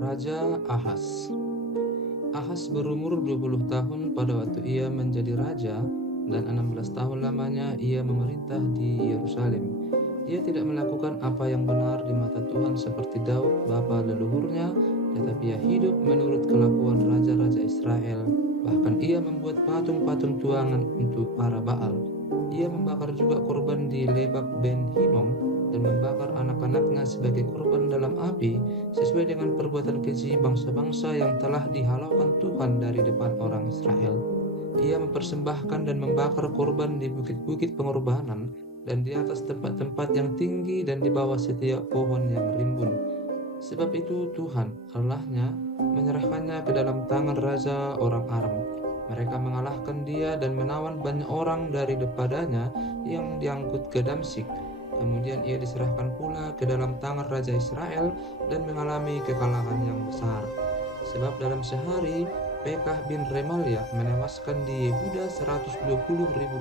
Raja Ahas. Ahas berumur 20 tahun pada waktu ia menjadi raja, dan 16 tahun lamanya ia memerintah di Yerusalem. Ia tidak melakukan apa yang benar di mata Tuhan seperti Daud bapa leluhurnya, tetapi ia hidup menurut kelakuan raja-raja Israel. Bahkan ia membuat patung-patung tuangan untuk para Baal. Ia membakar juga korban di Lebak Ben Hinom dan membakar anak-anaknya sebagai korban dalam api, sesuai dengan perbuatan keji bangsa-bangsa yang telah dihalaukan Tuhan dari depan orang Israel. Ia mempersembahkan dan membakar korban di bukit-bukit pengorbanan dan di atas tempat-tempat yang tinggi dan di bawah setiap pohon yang rimbun. Sebab itu Tuhan Allahnya menyerahkannya ke dalam tangan raja orang Aram. Mereka mengalahkan dia dan menawan banyak orang daripadanya yang diangkut ke Damsyik. Kemudian ia diserahkan pula ke dalam tangan Raja Israel dan mengalami kekalahan yang besar. Sebab dalam sehari, Pekah bin Remalia menewaskan di Yehuda 120.000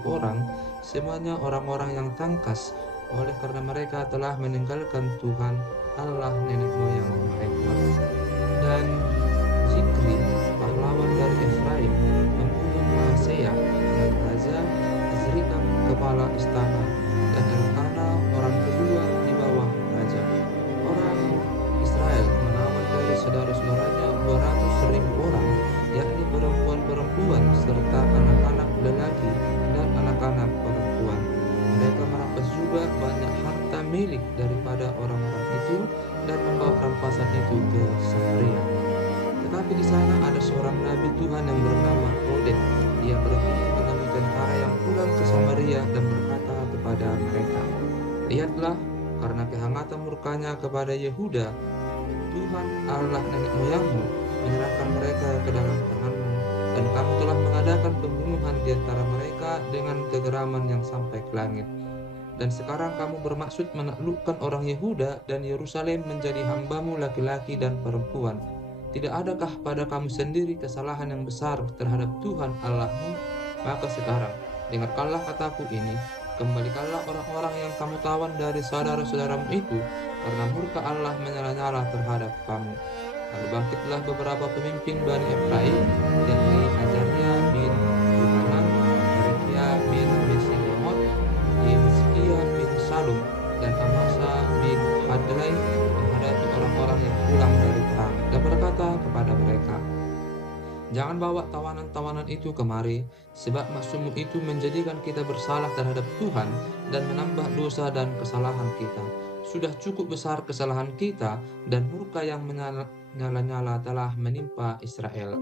orang, semuanya orang-orang yang tangkas, oleh karena mereka telah meninggalkan Tuhan Allah nenek moyang mereka. Dan Zikri, pahlawan dari Efraim, membunuh Maaseya, anak raja, Azrikam, kepala istana, dan Elkana, orang kedua di bawah raja. Orang Israel menawan dari saudara-saudaranya 200.000 orang, yakni perempuan-perempuan serta anak-anak lelaki dan anak-anak perempuan. Mereka merampas juga banyak harta milik daripada orang-orang itu dan membawa rampasan itu ke Samaria. Tetapi di sana ada seorang nabi Tuhan yang bernama Oded. Ia pergi menemui tentara yang pulang ke Samaria dan berkata kepada mereka, "Lihatlah, karena kehangatan murkanya kepada Yehuda, Tuhan Allah nenek moyangmu menyerahkan mereka ke dalam tanganmu, dan kamu telah mengadakan pembunuhan di antara mereka dengan kegeraman yang sampai ke langit. Dan sekarang kamu bermaksud menaklukkan orang Yehuda dan Yerusalem menjadi hambamu laki-laki dan perempuan. Tidak adakah pada kamu sendiri kesalahan yang besar terhadap Tuhan Allahmu? Maka sekarang, dengarkanlah kataku ini, kembalikanlah orang-orang yang kamu tawan dari saudara-saudaramu itu, karena murka Allah menyala-nyala terhadap kamu." Lalu bangkitlah beberapa pemimpin Bani Efraim, yakni Azaria bin Yohanan, Berekia bin Mesilemot, Hizkia bin Salum, dan Amasa bin Hadlai menghadapi orang-orang yang pulang dari perang, dan berkata kepada mereka, "Jangan bawa tawanan-tawanan itu kemari, sebab maksudmu itu menjadikan kita bersalah terhadap Tuhan dan menambah dosa dan kesalahan kita. Sudah cukup besar kesalahan kita, dan murka yang menyala-nyala telah menimpa Israel."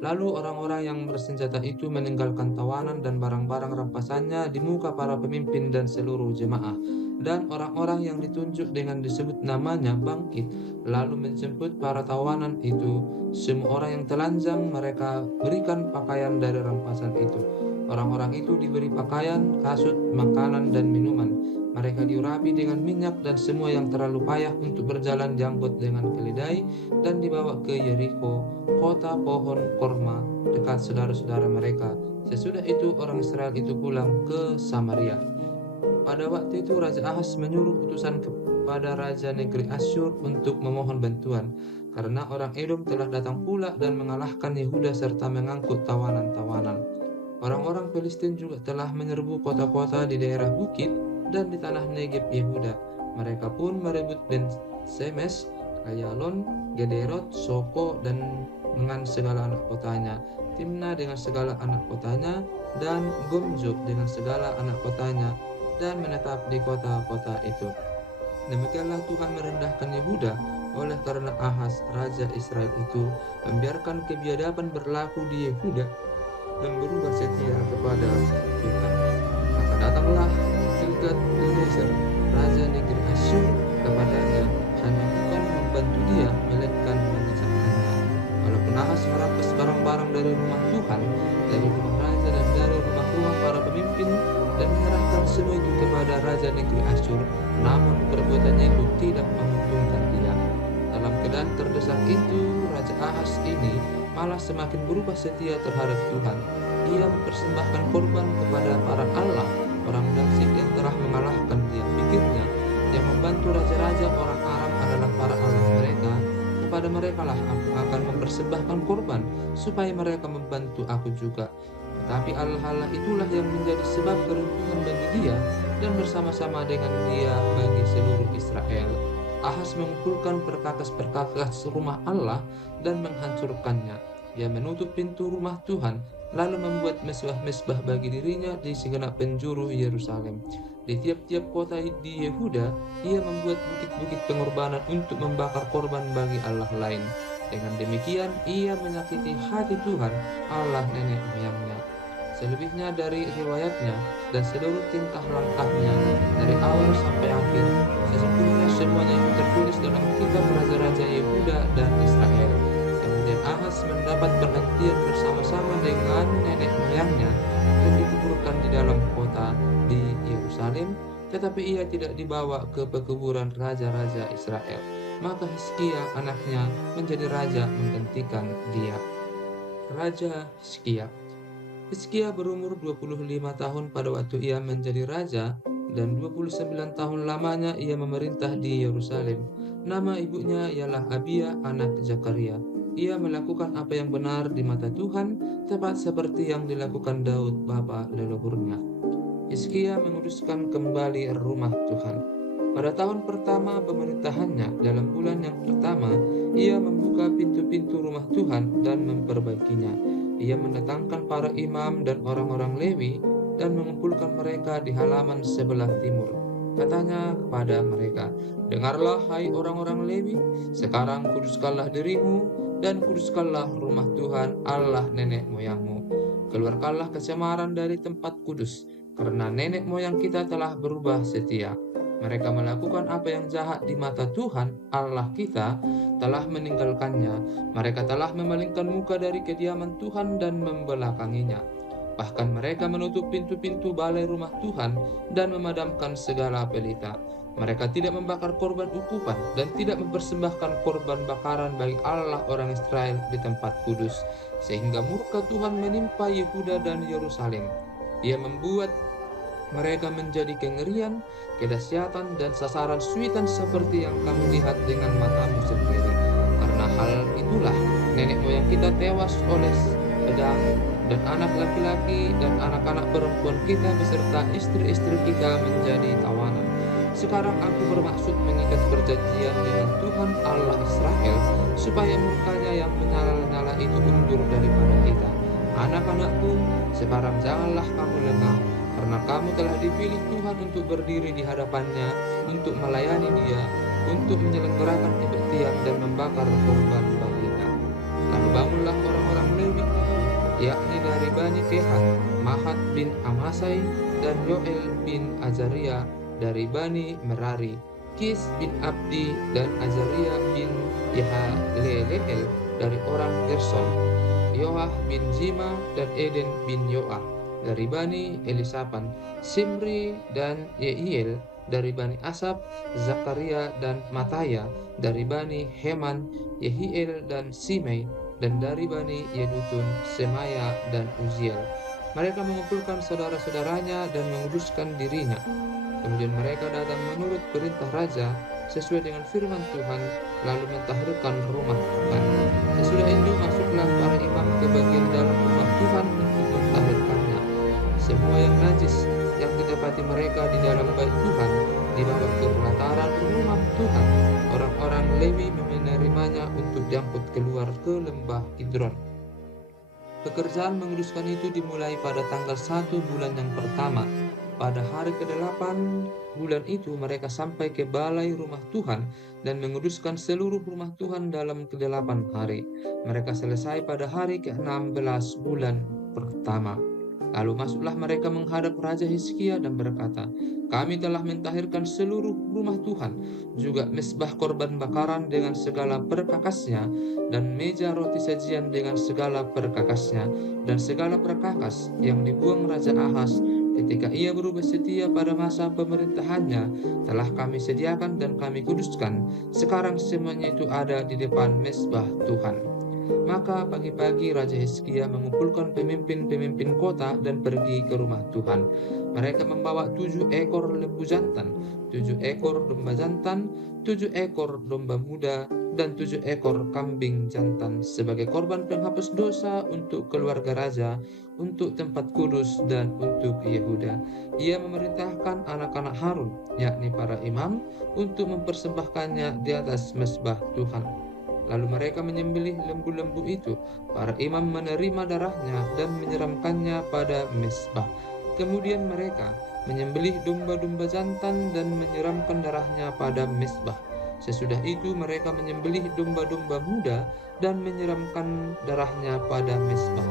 Lalu orang-orang yang bersenjata itu meninggalkan tawanan dan barang-barang rampasannya di muka para pemimpin dan seluruh jemaah. Dan orang-orang yang ditunjuk dengan disebut namanya bangkit, lalu menjemput para tawanan itu. Semua orang yang telanjang mereka berikan pakaian dari rampasan itu. Orang-orang itu diberi pakaian, kasut, makanan, dan minuman. Mereka diurapi dengan minyak, dan semua yang terlalu payah untuk berjalan diangkut dengan keledai dan dibawa ke Yeriko, kota pohon korma, dekat saudara-saudara mereka. Sesudah itu orang Israel itu pulang ke Samaria. Pada waktu itu Raja Ahas menyuruh utusan kepada Raja negeri Asyur untuk memohon bantuan, karena orang Edom telah datang pula dan mengalahkan Yehuda serta mengangkut tawanan-tawanan. Orang-orang Filistin juga telah menyerbu kota-kota di daerah bukit dan di tanah Negeb Yehuda. Mereka pun merebut Ben-Semes, Ayalon, Gederot, Soko, dan dengan segala anak kotanya, Timna dengan segala anak kotanya, dan Gomzo dengan segala anak kotanya, dan menetap di kota-kota itu. Demikianlah Tuhan merendahkan Yehuda oleh karena Ahas, raja Israel itu, membiarkan kebiadaban berlaku di Yehuda dan berubah setia kepada Tuhan. Maka datanglah Tilgat-Pileser, raja negeri Asyur, kepadanya, hanya bukan membantu dia, melainkan menyesatkannya. Walaupun Ahas merampas barang-barang dari rumah Tuhan, dari rumah raja dan dari rumah-rumah para pemimpin, dan menyerahkan semua itu kepada raja negeri Asyur, namun perbuatannya itu tidak menguntungkan dia. Dalam keadaan terdesak itu, Raja Ahas ini malah semakin berubah setia terhadap Tuhan. Ia mempersembahkan korban kepada para allah, orang Damsyik yang telah mengalahkan dia. Pikirnya, yang membantu raja-raja orang Aram adalah para allah mereka. Kepada merekalah aku akan mempersembahkan korban, supaya mereka membantu aku juga. Tetapi Allah itulah yang menjadi sebab keruntuhan bagi dia dan bersama-sama dengan dia bagi seluruh Israel. Ahas mengumpulkan perkakas-perkakas rumah Allah dan menghancurkannya. Ia menutup pintu rumah Tuhan, lalu membuat mesbah-mesbah bagi dirinya di segenap penjuru Yerusalem. Di tiap-tiap kota di Yehuda, ia membuat bukit-bukit pengorbanan untuk membakar korban bagi Allah lain. Dengan demikian, ia menyakiti hati Tuhan, Allah nenek moyangnya. Selebihnya dari riwayatnya dan seluruh tingkah langkahnya dari awal sampai akhir, sesungguhnya semuanya itu tertulis dalam kitab raja-raja Yehuda dan Israel. Kemudian Ahaz mendapat perhentian bersama-sama dengan nenek moyangnya dan dikuburkan di dalam kota di Yerusalem, tetapi ia tidak dibawa ke pekuburan raja-raja Israel. Maka Hizkia anaknya menjadi raja menggantikan dia. Raja Hizkia. Hizkia berumur 25 tahun pada waktu ia menjadi raja, dan 29 tahun lamanya ia memerintah di Yerusalem. Nama ibunya ialah Abia anak Zakaria. Ia melakukan apa yang benar di mata Tuhan, tepat seperti yang dilakukan Daud bapa leluhurnya. Hizkia menguduskan kembali rumah Tuhan. Pada tahun pertama pemerintahannya, dalam bulan yang pertama, ia membuka pintu-pintu rumah Tuhan dan memperbaikinya. Ia mendatangkan para imam dan orang-orang Lewi dan mengumpulkan mereka di halaman sebelah timur. Katanya kepada mereka, "Dengarlah hai orang-orang Lewi, sekarang kuduskanlah dirimu dan kuduskanlah rumah Tuhan Allah nenek moyangmu. Keluarkanlah kecemaran dari tempat kudus, karena nenek moyang kita telah berubah setia. Mereka melakukan apa yang jahat di mata Tuhan, Allah kita, telah meninggalkannya. Mereka telah memalingkan muka dari kediaman Tuhan dan membelakanginya. Bahkan mereka menutup pintu-pintu balai rumah Tuhan dan memadamkan segala pelita. Mereka tidak membakar korban ukupan dan tidak mempersembahkan korban bakaran bagi Allah orang Israel di tempat kudus, sehingga murka Tuhan menimpa Yehuda dan Yerusalem. Ia membuat mereka menjadi kengerian, kedahsyatan, dan sasaran suitan seperti yang kamu lihat dengan matamu sendiri. Karena hal itulah nenek moyang kita tewas oleh pedang, dan anak laki-laki dan anak-anak perempuan kita beserta istri-istri kita menjadi tawanan. Sekarang aku bermaksud mengikat perjanjian dengan Tuhan Allah Israel, supaya murkanya yang menyala-nyala itu mundur daripada kita. Anak-anakku, sekarang janganlah kamu lengah, karena kamu telah dipilih Tuhan untuk berdiri di hadapannya, untuk melayani Dia, untuk menyelenggarakan kebaktian dan membakar korban baginya. Lalu bangunlah orang-orang Lewi, yakni dari Bani Kehat, Mahat bin Amasai, dan Yoel bin Azaria dari Bani Merari, Kis bin Abdi dan Azaria bin Yahaleleel dari orang Gerson, Yoah bin Zima dan Eden bin Yoah dari Bani Elisapan, Simri dan Yeiel dari Bani Asap, Zakaria dan Mataya dari Bani Heman, Yehiel dan Simei, dan dari Bani Yedutun, Semaya dan Uziel. Mereka mengumpulkan saudara-saudaranya dan menguduskan dirinya. Kemudian mereka datang menurut perintah raja sesuai dengan firman Tuhan, lalu mentahirkan rumah Tuhan. Sesudah itu masuklah para imam ke bagian dalam rumah Tuhan untuk mentahirkannya. Semua yang najis yang didapati mereka di dalam bait Tuhan dibawa ke pelataran rumah Tuhan. Orang-orang Lewi menerimanya untuk diangkut keluar ke lembah Kidron. Pekerjaan menguduskan itu dimulai pada tanggal 1 bulan yang pertama. Pada hari ke-8 bulan itu mereka sampai ke balai rumah Tuhan dan menguduskan seluruh rumah Tuhan dalam ke-8 hari. Mereka selesai pada hari ke-16 bulan pertama. Lalu masuklah mereka menghadap Raja Hizkia dan berkata, "Kami telah mentahirkan seluruh rumah Tuhan, juga mesbah korban bakaran dengan segala perkakasnya, dan meja roti sajian dengan segala perkakasnya, dan segala perkakas yang dibuang Raja Ahaz ketika ia berubah setia pada masa pemerintahannya, telah kami sediakan dan kami kuduskan. Sekarang semuanya itu ada di depan mesbah Tuhan." Maka pagi-pagi Raja Hizkia mengumpulkan pemimpin-pemimpin kota dan pergi ke rumah Tuhan. Mereka membawa 7 ekor lembu jantan, 7 ekor domba jantan, 7 ekor domba muda, dan 7 ekor kambing jantan sebagai korban penghapus dosa untuk keluarga raja, untuk tempat kudus, dan untuk Yehuda. Ia memerintahkan anak-anak Harun, yakni para imam, untuk mempersembahkannya di atas mezbah Tuhan. Lalu mereka menyembelih lembu-lembu itu. Para imam menerima darahnya dan menyiramkannya pada mezbah. Kemudian mereka menyembelih domba-domba jantan dan menyiramkan darahnya pada mezbah. Sesudah itu mereka menyembelih domba-domba muda dan menyiramkan darahnya pada mezbah.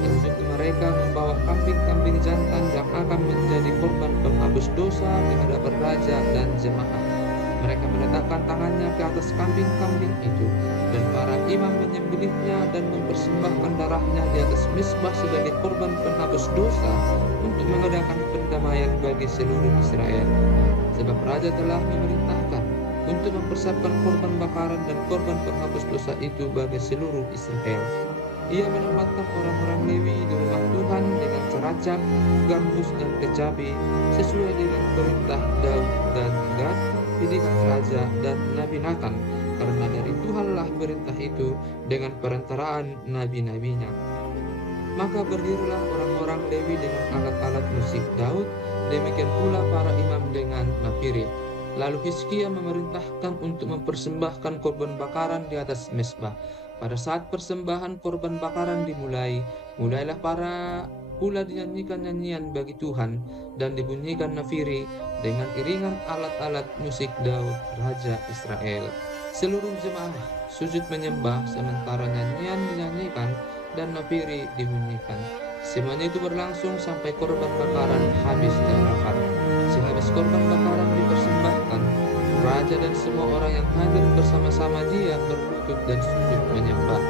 Selanjutnya mereka membawa kambing-kambing jantan yang akan menjadi korban penghapus dosa di hadapan raja dan jemaat. Mereka meletakkan tangannya ke atas kambing-kambing itu, dan para imam menyembelihnya dan mempersembahkan darahnya di atas mezbah sebagai korban penghapus dosa untuk mengadakan pendamaian bagi seluruh Israel. Sebab raja telah memerintahkan untuk mempersiapkan korban bakaran dan korban penghapus dosa itu bagi seluruh Israel. Ia menempatkan orang-orang Lewi di rumah Tuhan dengan ceracak, gambus, dan kecapi sesuai dengan perintah Daud dan Gad, pilihan raja dan Nabi Nathan, karena dari Tuhanlah perintah itu dengan perantaraan nabi-nabinya. Maka berdirilah orang-orang Lewi dengan alat-alat musik Daud, demikian pula para imam dengan nafiri. Lalu Hizkia memerintahkan untuk mempersembahkan korban bakaran di atas mezbah. Pada saat persembahan korban bakaran mulailah para pula dinyanyikan nyanyian bagi Tuhan dan dibunyikan nafiri dengan iringan alat-alat musik Daud, Raja Israel. Seluruh jemaah sujud menyembah sementara nyanyian dinyanyikan dan nafiri dibunyikan. Semuanya itu berlangsung sampai korban bakaran habis terbakar. Sehabis korban bakaran dipersembahkan, raja dan semua orang yang hadir bersama-sama dia berlutut dan sujud menyembah.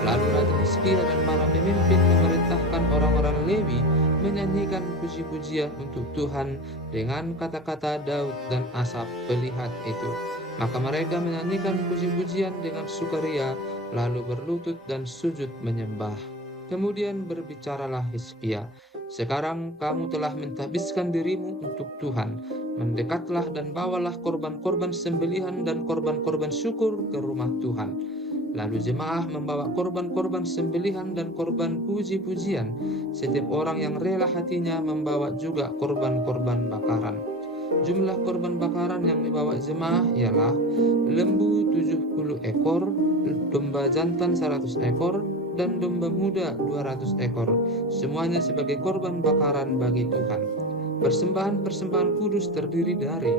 Lalu Raja Hizkia dan para pemimpin memerintahkan orang-orang Lewi menyanyikan puji-pujian untuk Tuhan dengan kata-kata Daud dan Asaf pelihat itu. Maka mereka menyanyikan puji-pujian dengan sukaria, lalu berlutut dan sujud menyembah. Kemudian berbicaralah Hizkia, "Sekarang kamu telah mentahbiskan dirimu untuk Tuhan. Mendekatlah dan bawalah korban-korban sembelihan dan korban-korban syukur ke rumah Tuhan." Lalu jemaah membawa korban-korban sembelihan dan korban puji-pujian. Setiap orang yang rela hatinya membawa juga korban-korban bakaran. Jumlah korban bakaran yang dibawa jemaah ialah lembu 70 ekor, domba jantan 100 ekor, dan domba muda 200 ekor, semuanya sebagai korban bakaran bagi Tuhan. Persembahan-persembahan kudus terdiri dari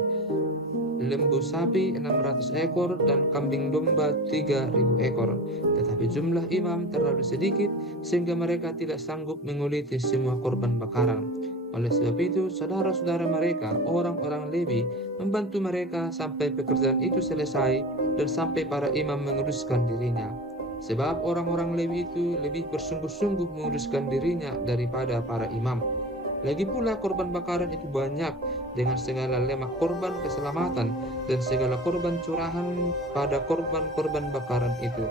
lembu sapi 600 ekor dan kambing domba 3000 ekor. Tetapi jumlah imam terlalu sedikit sehingga mereka tidak sanggup menguliti semua korban bakaran. Oleh sebab itu, saudara-saudara mereka, orang-orang Lewi, membantu mereka sampai pekerjaan itu selesai dan sampai para imam menguduskan dirinya. Sebab orang-orang Lewi itu lebih bersungguh-sungguh menguduskan dirinya daripada para imam. Lagi pula korban bakaran itu banyak dengan segala lemak korban keselamatan dan segala korban curahan pada korban-korban bakaran itu.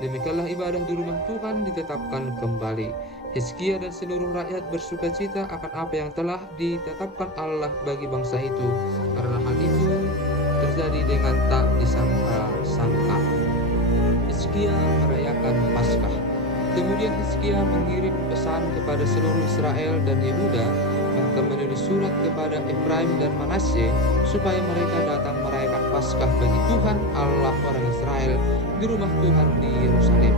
Demikianlah ibadah di rumah Tuhan ditetapkan kembali. Hizkia dan seluruh rakyat bersukacita akan apa yang telah ditetapkan Allah bagi bangsa itu, karena hal itu terjadi dengan tak disangka-sangka. Hizkia merayakan Paskah. Kemudian Hizkia mengirim pesan kepada seluruh Israel dan Yehuda, bahkan menulis surat kepada Efraim dan Manasye supaya mereka datang merayakan Paskah bagi Tuhan Allah orang Israel di rumah Tuhan di Yerusalem.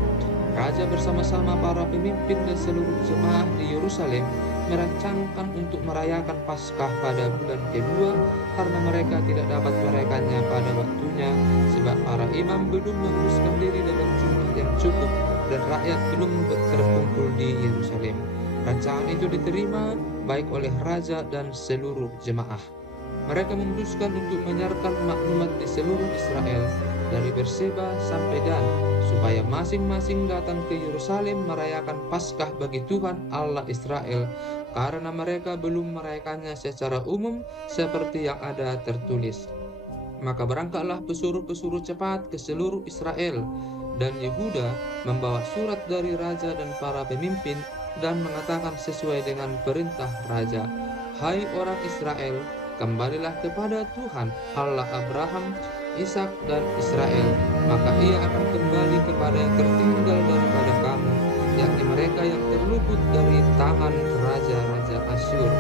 Raja bersama-sama para pemimpin dan seluruh jemaah di Yerusalem merancangkan untuk merayakan Paskah pada bulan kedua karena mereka tidak dapat merayakannya pada waktunya sebab para imam belum menguruskan diri dalam jumlah yang cukup dan rakyat belum terkumpul di Yerusalem. Rancangan itu diterima baik oleh raja dan seluruh jemaah. Mereka memutuskan untuk menyiarkan maklumat di seluruh Israel dari Berseba sampai Dan, supaya masing-masing datang ke Yerusalem merayakan Paskah bagi Tuhan Allah Israel, karena mereka belum merayakannya secara umum seperti yang ada tertulis. Maka berangkatlah pesuruh-pesuruh cepat ke seluruh Israel, dan Yehuda membawa surat dari raja dan para pemimpin dan mengatakan sesuai dengan perintah raja, "Hai orang Israel, kembalilah kepada Tuhan, Allah Abraham, Ishak dan Israel, maka ia akan kembali kepada yang tertinggal daripada kamu, yakni mereka yang terluput dari tangan raja-raja Asyur.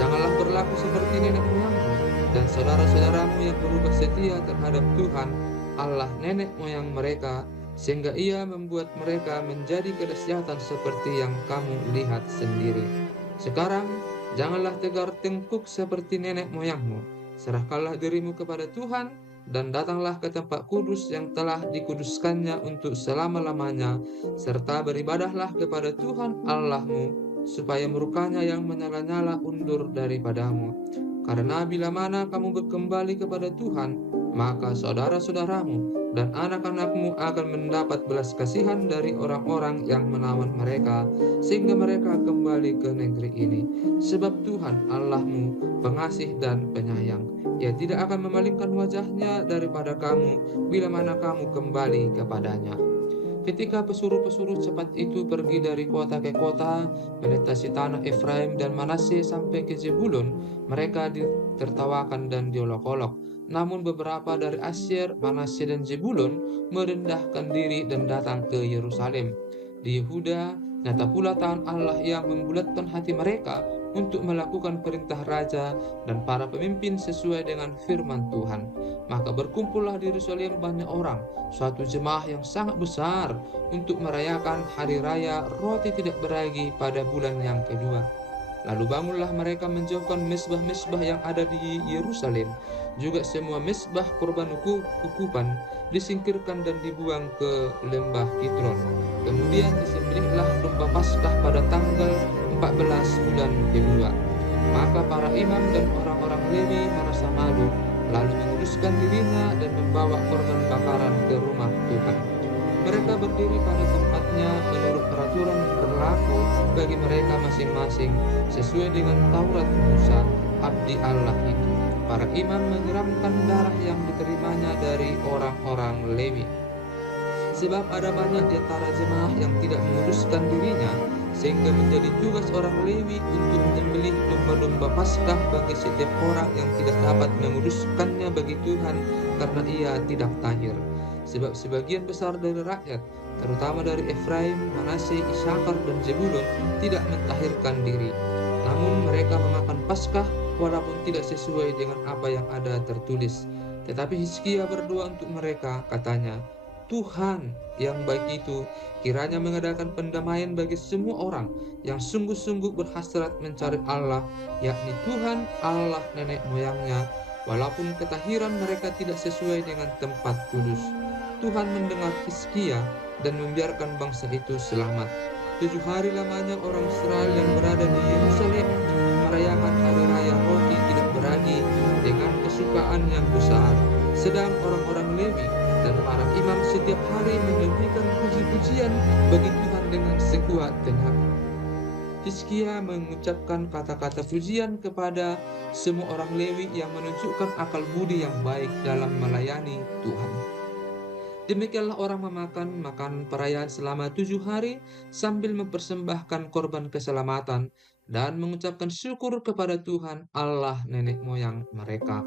Janganlah berlaku seperti nenek moyangmu dan saudara-saudaramu yang berubah setia terhadap Tuhan, Allah nenek moyang mereka, sehingga ia membuat mereka menjadi kedahsyatan seperti yang kamu lihat sendiri. Sekarang, janganlah tegar tengkuk seperti nenek moyangmu. Serahkanlah dirimu kepada Tuhan, dan datanglah ke tempat kudus yang telah dikuduskannya untuk selama-lamanya, serta beribadahlah kepada Tuhan Allahmu, supaya murkanya yang menyala-nyala undur daripadamu. Karena bila mana kamu berkembali kepada Tuhan, maka saudara-saudaramu dan anak-anakmu akan mendapat belas kasihan dari orang-orang yang menawan mereka, sehingga mereka kembali ke negeri ini. Sebab Tuhan Allahmu pengasih dan penyayang. Ia tidak akan memalingkan wajahnya daripada kamu bila mana kamu kembali kepadanya." Ketika pesuruh-pesuruh cepat itu pergi dari kota ke kota, melintasi tanah Efraim dan Manasye sampai ke Zebulun, mereka ditertawakan dan diolok-olok. Namun beberapa dari Asyir, Manasye dan Zebulun merendahkan diri dan datang ke Yerusalem. Di Yehuda, nyata pula tangan Allah yang membulatkan hati mereka untuk melakukan perintah raja dan para pemimpin sesuai dengan firman Tuhan. Maka berkumpullah di Yerusalem banyak orang, suatu jemaah yang sangat besar, untuk merayakan hari raya roti tidak beragi pada bulan yang kedua. Lalu bangunlah mereka menjauhkan mesbah-mesbah yang ada di Yerusalem, juga semua mesbah korban ukupan disingkirkan dan dibuang ke lembah Kidron. Kemudian disembelihlah domba Paskah pada tanggal 14 bulan kedua. Maka para imam dan orang-orang Lewi merasa malu, lalu menguduskan dirinya dan membawa korban bakaran ke rumah Tuhan. Mereka berdiri pada tempatnya menurut peraturan berlaku bagi mereka masing-masing sesuai dengan Taurat Musa, abdi Allah itu. Para imam menyiramkan darah yang diterimanya dari orang-orang Lewi. Sebab ada banyak di antara jemaah yang tidak menguduskan dirinya, sehingga menjadi tugas orang Lewi untuk menyembelih domba-domba Paskah bagi setiap orang yang tidak dapat menguduskannya bagi Tuhan karena ia tidak tahir. Sebab sebagian besar dari rakyat, terutama dari Efraim, Manasye, Isakar, dan Zebulun, tidak mentahirkan diri. Namun mereka memakan Paskah walaupun tidak sesuai dengan apa yang ada tertulis. Tetapi Hizkia berdoa untuk mereka, katanya, "Tuhan yang baik itu kiranya mengadakan pendamaian bagi semua orang yang sungguh-sungguh berhasrat mencari Allah, yakni Tuhan Allah nenek moyangnya, walaupun ketahiran mereka tidak sesuai dengan tempat kudus." Tuhan mendengar Hizkia dan membiarkan bangsa itu selamat. 7 hari lamanya orang Israel yang berada di Yerusalem merayakan hari raya roti tidak beragi dengan kesukaan yang besar. Sedang orang-orang Lewi dan para imam setiap hari menyanyikan puji-pujian bagi Tuhan dengan sekuat tenaga. Hizkia mengucapkan kata-kata pujian kepada semua orang Lewi yang menunjukkan akal budi yang baik dalam melayani Tuhan. Demikianlah orang memakan makanan perayaan selama 7 hari sambil mempersembahkan korban keselamatan dan mengucapkan syukur kepada Tuhan Allah nenek moyang mereka.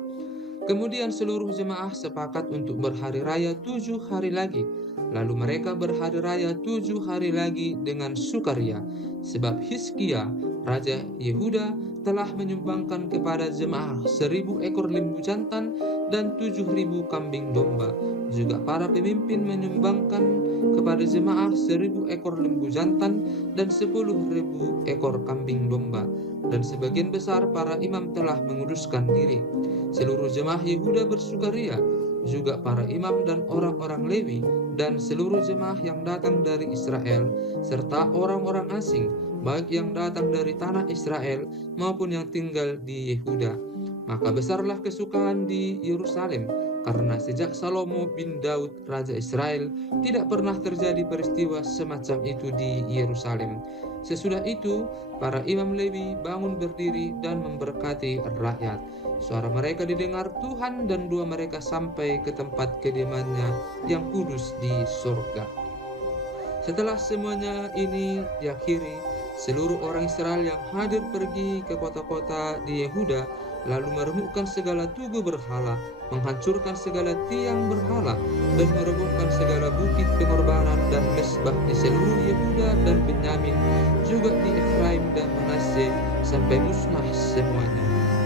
Kemudian seluruh jemaah sepakat untuk berhari raya 7 hari lagi. Lalu mereka berhari raya 7 hari lagi dengan sukaria, sebab Hizkia, Raja Yehuda, telah menyumbangkan kepada jemaah 1.000 ekor lembu jantan dan 7.000 kambing domba. Juga para pemimpin menyumbangkan kepada jemaah 1.000 ekor lembu jantan dan 10.000 ekor kambing domba. Dan sebagian besar para imam telah menguduskan diri. Seluruh jemaah Yehuda bersukaria, juga para imam dan orang-orang Lewi, dan seluruh jemaah yang datang dari Israel, serta orang-orang asing, baik yang datang dari tanah Israel maupun yang tinggal di Yehuda. Maka besarlah kesukaan di Yerusalem, karena sejak Salomo bin Daud, Raja Israel, tidak pernah terjadi peristiwa semacam itu di Yerusalem. Sesudah itu, para imam Lewi bangun berdiri dan memberkati rakyat. Suara mereka didengar Tuhan dan dua mereka sampai ke tempat kediamannya yang kudus di surga. Setelah semuanya ini diakhiri, seluruh orang Israel yang hadir pergi ke kota-kota di Yehuda, lalu meremukkan segala tugu berhala, menghancurkan segala tiang berhala, dan merobohkan segala bukit pengorbanan dan mesbah di seluruh Yehuda dan Benyamin, juga di Efraim dan Manasye, sampai musnah semuanya.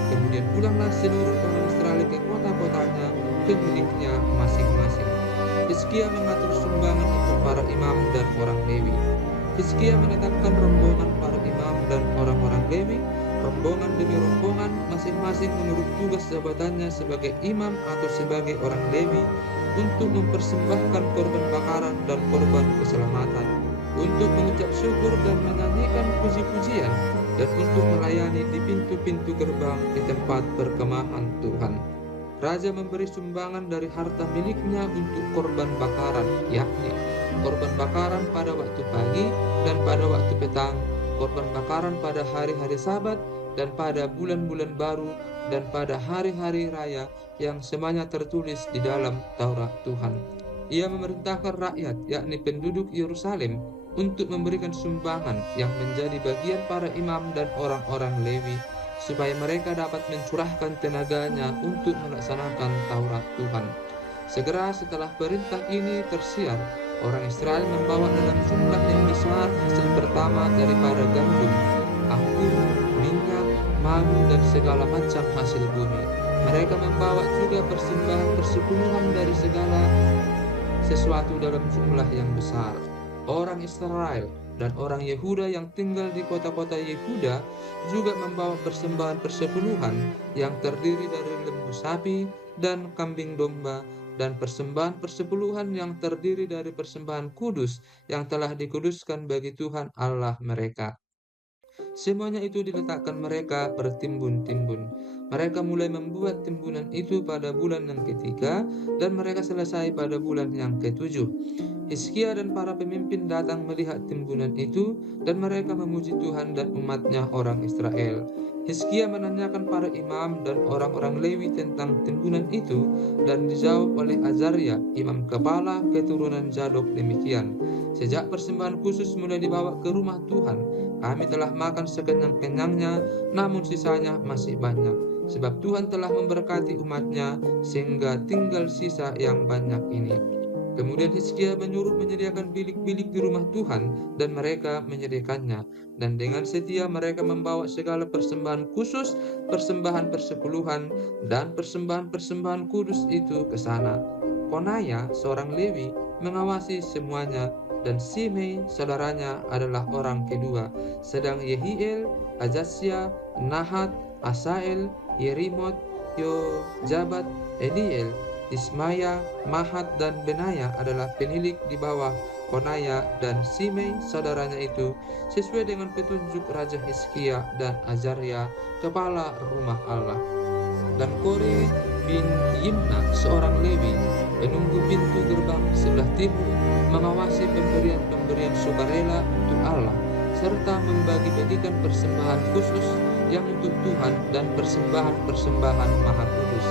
Kemudian pulanglah seluruh orang Israel ke kota-kotanya, ke miliknya masing-masing. Hizkia mengatur sumbangan untuk para imam dan orang Lewi. Hizkia menetapkan rombongan para imam dan orang-orang Lewi, rombongan demi rombongan, masing-masing menurut tugas jabatannya sebagai imam atau sebagai orang Lewi, untuk mempersembahkan korban bakaran dan korban keselamatan, untuk mengucap syukur dan menyanyikan puji-pujian, dan untuk melayani di pintu-pintu gerbang di tempat perkemahan Tuhan. Raja memberi sumbangan dari harta miliknya untuk korban bakaran, yakni korban bakaran pada waktu pagi dan pada waktu petang, korban bakaran pada hari-hari Sabat dan pada bulan-bulan baru dan pada hari-hari raya yang semuanya tertulis di dalam Taurat Tuhan. Ia memerintahkan rakyat, yakni penduduk Yerusalem, untuk memberikan sumbangan yang menjadi bagian para imam dan orang-orang Lewi, supaya mereka dapat mencurahkan tenaganya untuk melaksanakan Taurat Tuhan. Segera setelah perintah ini tersiar, orang Israel membawa dalam jumlah yang besar hasil pertama daripada gandum, anggur, minyak, madu, dan segala macam hasil bumi. Mereka membawa juga persembahan persepuluhan dari segala sesuatu dalam jumlah yang besar. Orang Israel dan orang Yehuda yang tinggal di kota-kota Yehuda juga membawa persembahan persepuluhan yang terdiri dari lembu sapi dan kambing domba, dan persembahan persepuluhan yang terdiri dari persembahan kudus yang telah dikuduskan bagi Tuhan Allah mereka. Semuanya itu diletakkan mereka bertimbun-timbun. Mereka mulai membuat timbunan itu pada bulan yang ketiga, dan mereka selesai pada bulan yang ketujuh. Hizkia dan para pemimpin datang melihat timbunan itu, dan mereka memuji Tuhan dan umatnya orang Israel. Hizkia menanyakan para imam dan orang-orang Lewi tentang timbunan itu, dan dijawab oleh Azaria, imam kepala keturunan Zadok demikian: "Sejak persembahan khusus mulai dibawa ke rumah Tuhan, kami telah makan sekenyang-kenyangnya, namun sisanya masih banyak. Sebab Tuhan telah memberkati umatnya, sehingga tinggal sisa yang banyak ini." Kemudian Hizkia menyuruh menyediakan bilik-bilik di rumah Tuhan, dan mereka menyediakannya. Dan dengan setia mereka membawa segala persembahan khusus, persembahan persepuluhan, dan persembahan-persembahan kudus itu ke sana. Konaya, seorang Lewi, mengawasi semuanya, dan Simei, saudaranya, adalah orang kedua. Sedang Yehiel, Azasya, Nahat, Asael, Yerimot, Yozabat, Ediel, Ismaya, Mahat, dan Benaya adalah penilik di bawah Konaya dan Simei, saudaranya itu, sesuai dengan petunjuk Raja Hizkia dan Azaria, kepala rumah Allah. Dan Kore bin Yimna, seorang Lewi, penunggu pintu gerbang sebelah timur, mengawasi pemberian-pemberian sukarela untuk Allah, serta membagi-bagikan persembahan khusus yang untuk Tuhan dan persembahan-persembahan maha kudus.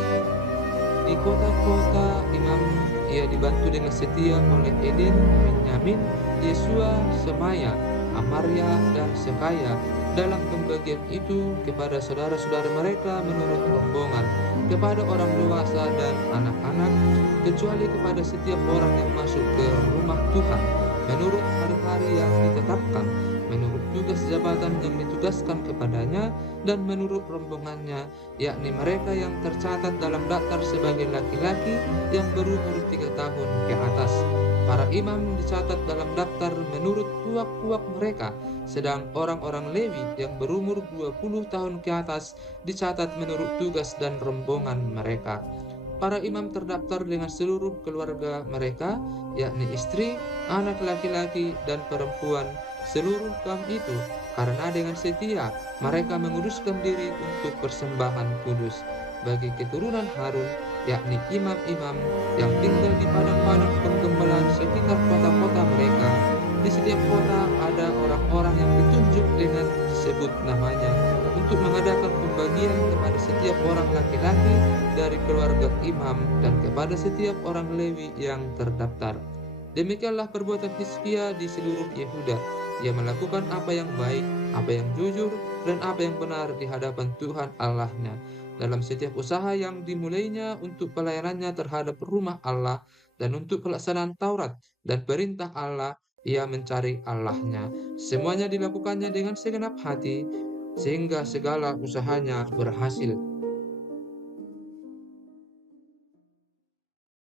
Di kota-kota imam ia dibantu dengan setia oleh Eden, Benyamin, Yesua, Semaya, Amaria, dan Sekaya dalam pembagian itu kepada saudara-saudara mereka menurut rombongan, kepada orang dewasa dan anak-anak, kecuali kepada setiap orang yang masuk ke rumah Tuhan menurut hari-hari yang ditetapkan, menurut tugas jabatan yang ditugaskan kepadanya, dan menurut rombongannya, yakni mereka yang tercatat dalam daftar sebagai laki-laki yang berumur 3 tahun ke atas. Para imam dicatat dalam daftar menurut puak-puak mereka, sedang orang-orang Lewi yang berumur 20 tahun ke atas dicatat menurut tugas dan rombongan mereka. Para imam terdaftar dengan seluruh keluarga mereka, yakni istri, anak laki-laki, dan perempuan, seluruh kaum itu, karena dengan setia mereka menguduskan diri untuk persembahan kudus bagi keturunan Harun, yakni imam-imam yang tinggal di padang-padang penggembalaan sekitar kota-kota mereka. Di setiap kota ada orang-orang yang ditunjuk dengan disebut namanya untuk mengadakan pembagian kepada setiap orang laki-laki dari keluarga imam dan kepada setiap orang Lewi yang terdaftar. Demikianlah perbuatan Hizkia di seluruh Yehuda. Ia melakukan apa yang baik, apa yang jujur, dan apa yang benar di hadapan Tuhan Allahnya. Dalam setiap usaha yang dimulainya untuk pelayanannya terhadap rumah Allah dan untuk pelaksanaan Taurat dan perintah Allah, ia mencari Allahnya. Semuanya dilakukannya dengan segenap hati, sehingga segala usahanya berhasil.